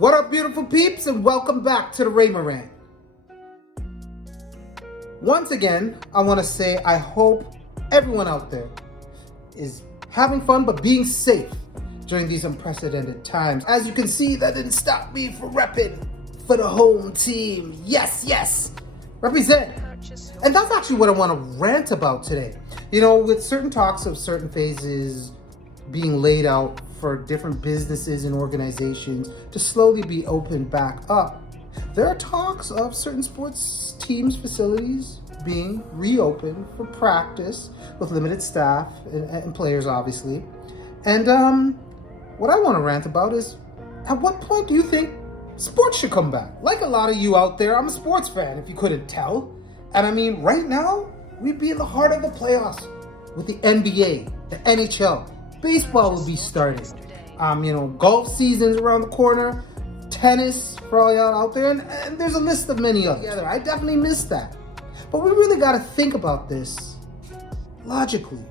What up, beautiful peeps, and welcome back to the Rayma Rant. Once again, I want to say I hope everyone out there is having fun but being safe during these unprecedented times. As you can see, that didn't stop me from repping for the home team. Yes, represent. And that's actually what I want to rant about today. You know, with certain talks of certain phases being laid out for different businesses and organizations to slowly be opened back up, there are talks of certain sports teams' facilities being reopened for practice with limited staff and players, obviously. And what I want to rant about is, at what point do you think sports should come back? Like a lot of you out there, I'm a sports fan, if you couldn't tell. And I mean, right now, we'd be in the heart of the playoffs with the NBA, the NHL. Baseball will be starting. Golf season's around the corner. Tennis for all y'all out there, and there's a list of many others. I definitely missed that. But we really got to think about this logically,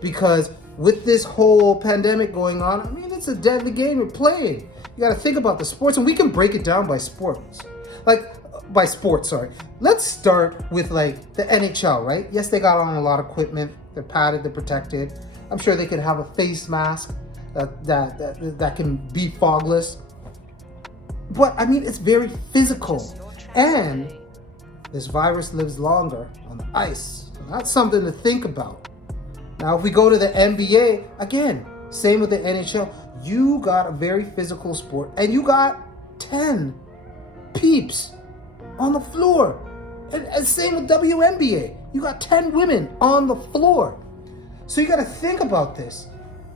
because with this whole pandemic going on, I mean, it's a deadly game you're playing. You got to think about the sports, and we can break it down by sports. Let's start with the NHL, right? Yes, they got on a lot of equipment. They're padded, they're protected. I'm sure they could have a face mask that can be fogless. But I mean, it's very physical. And this virus lives longer on the ice. So that's something to think about. Now, if we go to the NBA, again, same with the NHL. You got a very physical sport, and you got 10 peeps on the floor. And same with WNBA. You got 10 women on the floor. So you got to think about this.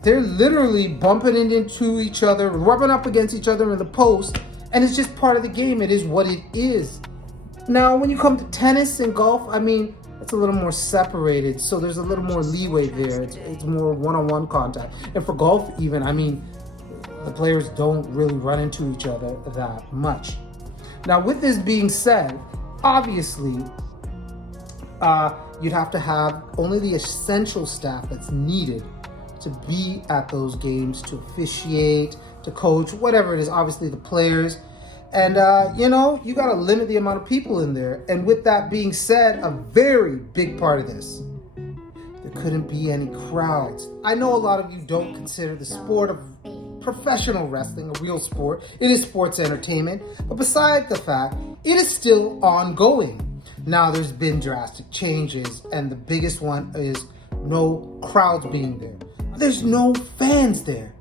They're literally bumping into each other, rubbing up against each other in the post, and it's just part of the game. It is what it is. Now, when you come to tennis and golf, I mean, it's a little more separated, so there's a little more leeway there. It's more one-on-one contact. And for golf even, I mean, the players don't really run into each other that much. Now, with this being said, obviously, you'd have to have only the essential staff that's needed to be at those games, to officiate, to coach, whatever it is, obviously the players. And, you got to limit the amount of people in there. And with that being said, a very big part of this, there couldn't be any crowds. I know a lot of you don't consider the sport of professional wrestling a real sport. It is sports entertainment. But besides the fact, it is still ongoing. Now, there's been drastic changes, and the biggest one is no crowds being there. There's no fans there.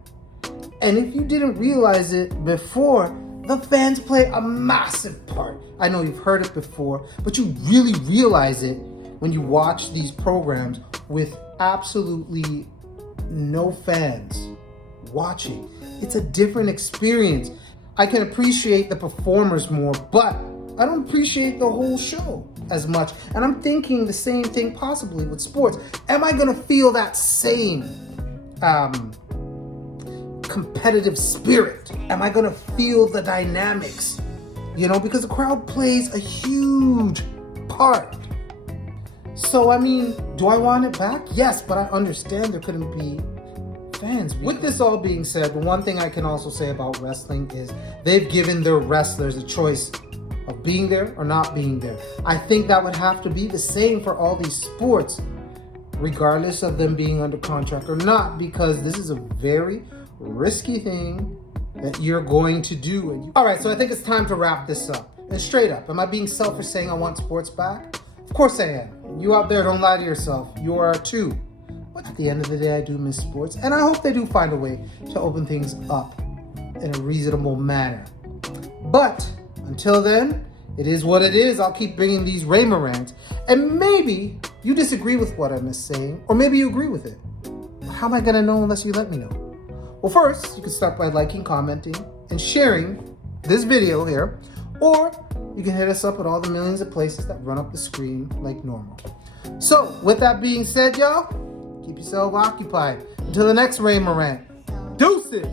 And if you didn't realize it before, the fans play a massive part. I know you've heard it before, but you really realize it when you watch these programs with absolutely no fans watching. It's a different experience. I can appreciate the performers more, but I don't appreciate the whole show as much. And I'm thinking the same thing possibly with sports. Am I gonna feel that same competitive spirit? Am I gonna feel the dynamics? Because the crowd plays a huge part. So, I mean, do I want it back? Yes, but I understand there couldn't be fans. With this all being said, the one thing I can also say about wrestling is they've given their wrestlers a choice of being there or not being there. I think that would have to be the same for all these sports, regardless of them being under contract or not, because this is a very risky thing that you're going to do. All right, so I think it's time to wrap this up. And straight up, am I being selfish saying I want sports back? Of course I am. You out there, don't lie to yourself. You are too. But at the end of the day, I do miss sports, and I hope they do find a way to open things up in a reasonable manner. But until then, it is what it is. I'll keep bringing these Rayma Rants, and maybe you disagree with what I'm saying, or maybe you agree with it. How am I gonna know unless you let me know? Well, first, you can start by liking, commenting, and sharing this video here, or you can hit us up at all the millions of places that run up the screen like normal. So, with that being said, y'all, keep yourself occupied. Until the next Rayma Rant. Deuces!